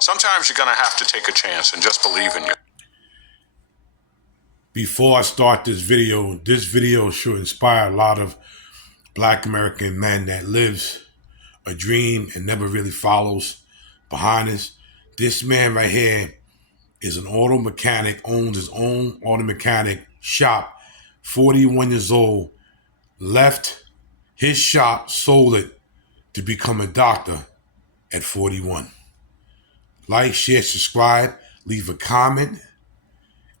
Sometimes you're going to have to take a chance and just believe in you. Before I start this video should inspire a lot of Black American men that lives a dream and never really follows behind us. This man right here is an auto mechanic, owns his own auto mechanic shop, 41 years old, left his shop, sold it to become a doctor at 41. Like, share, subscribe, leave a comment,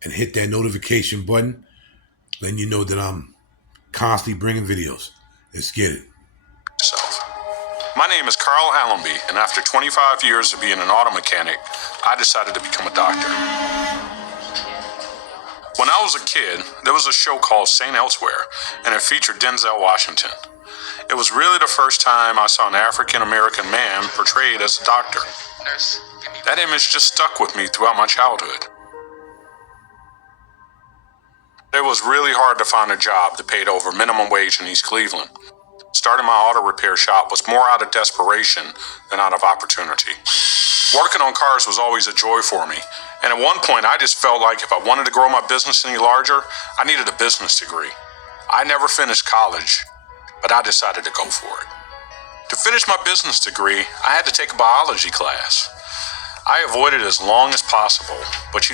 and hit that notification button, letting you know that I'm constantly bringing videos. Let's get it. My name is Carl Allenby, and after 25 years of being an auto mechanic, I decided to become a doctor. When I was a kid, there was a show called St. Elsewhere, and it featured Denzel Washington. It was really the first time I saw an African-American man portrayed as a doctor. That image just stuck with me throughout my childhood. It was really hard to find a job that paid over minimum wage in East Cleveland. Starting my auto repair shop was more out of desperation than out of opportunity. Working on cars was always a joy for me, and at one point I just felt like if I wanted to grow my business any larger, I needed a business degree. I never finished college, but I decided to go for it. To finish my business degree, I had to take a biology class. I avoided it as long as possible, but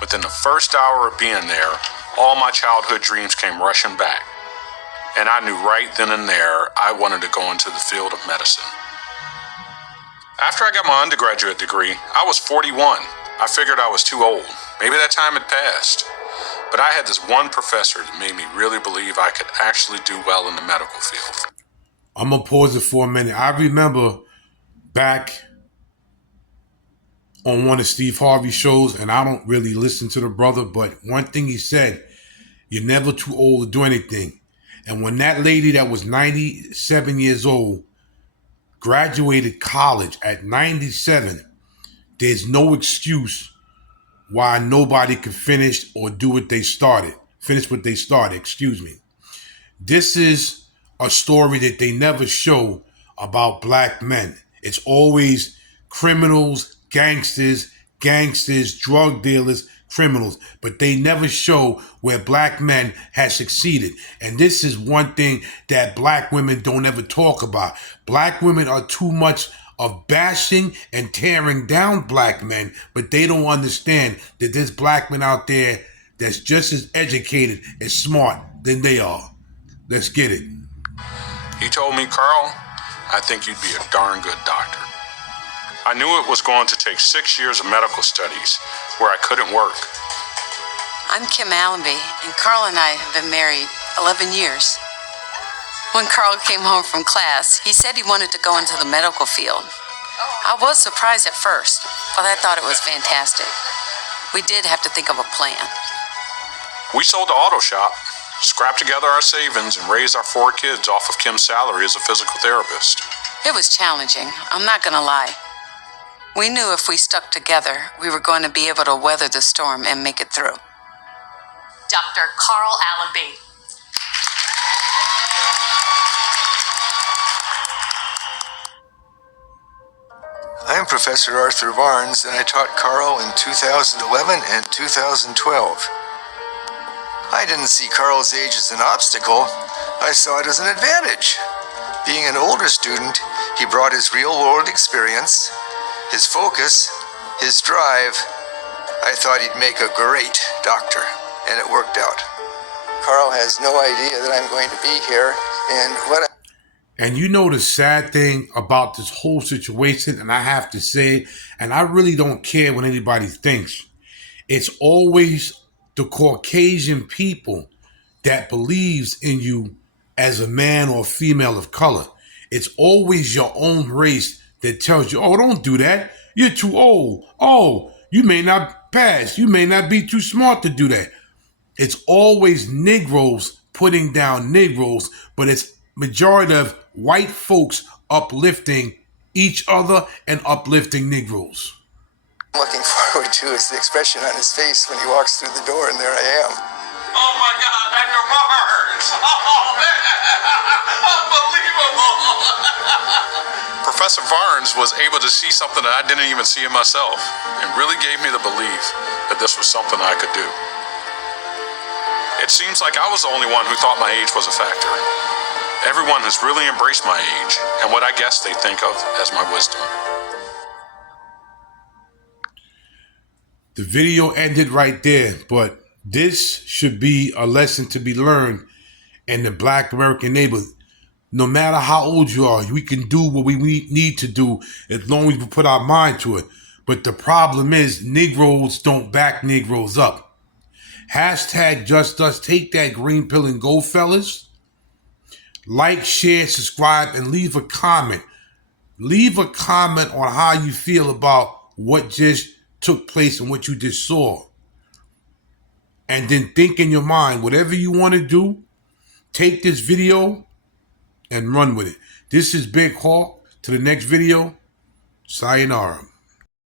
within the first hour of being there, all my childhood dreams came rushing back. And I knew right then and there I wanted to go into the field of medicine. After I got my undergraduate degree, I was 41. I figured I was too old. Maybe that time had passed. But I had this one professor that made me really believe I could actually do well in the medical field. I'm going to pause it for a minute. I remember back on one of Steve Harvey's shows, and I don't really listen to the brother, but one thing he said, you're never too old to do anything. And when that lady that was 97 years old graduated college at 97, there's no excuse why nobody could finish or do what they started. Finish what they started, excuse me. This is a story that they never show about Black men. It's always criminals, gangsters, drug dealers, criminals, but they never show where Black men have succeeded. And this is one thing that Black women don't ever talk about. Black women are too much of bashing and tearing down Black men, but they don't understand that there's Black men out there that's just as educated and smart than they are. Let's get it. He told me, Carl, I think you'd be a darn good doctor. I knew it was going to take 6 years of medical studies where I couldn't work. I'm Kim Allenby, and Carl and I have been married 11 years. When Carl came home from class, he said he wanted to go into the medical field. I was surprised at first, but I thought it was fantastic. We did have to think of a plan. We sold the auto shop, scrapped together our savings, and raised our 4 kids off of Kim's salary as a physical therapist. It was challenging, I'm not gonna lie. We knew if we stuck together, we were going to be able to weather the storm and make it through. Dr. Carl Allenby. I'm Professor Arthur Barnes, and I taught Carl in 2011 and 2012. I didn't see Carl's age as an obstacle. I saw it as an advantage. Being an older student, he brought his real-world experience, his focus, his drive. I thought he'd make a great doctor, and it worked out. Carl has no idea that I'm going to be here, and And you know the sad thing about this whole situation, and I have to say, and I really don't care what anybody thinks, it's always the Caucasian people that believes in you as a man or female of color. It's always your own race that tells you, oh, don't do that. You're too old. Oh, you may not pass. You may not be too smart to do that. It's always Negroes putting down Negroes, but it's majority of white folks uplifting each other and uplifting Negroes. looking forward to is the expression on his face when he walks through the door, and there I am. Oh my God, Dr. Barnes! Oh man, unbelievable! Professor Barnes was able to see something that I didn't even see in myself and really gave me the belief that this was something I could do. It seems like I was the only one who thought my age was a factor. Everyone has really embraced my age and what I guess they think of as my wisdom. The video ended right there, but this should be a lesson to be learned in the Black American neighborhood. No matter how old you are, we can do what we need to do as long as we put our mind to it. But the problem is Negroes don't back Negroes up. Hashtag Just Us. Take that green pill and go, fellas. Like, share, subscribe, and leave a comment. Leave a comment on how you feel about what just took place and what you just saw. And then think in your mind, whatever you want to do, take this video and run with it. This is Big Hawk. To the next video, sayonara.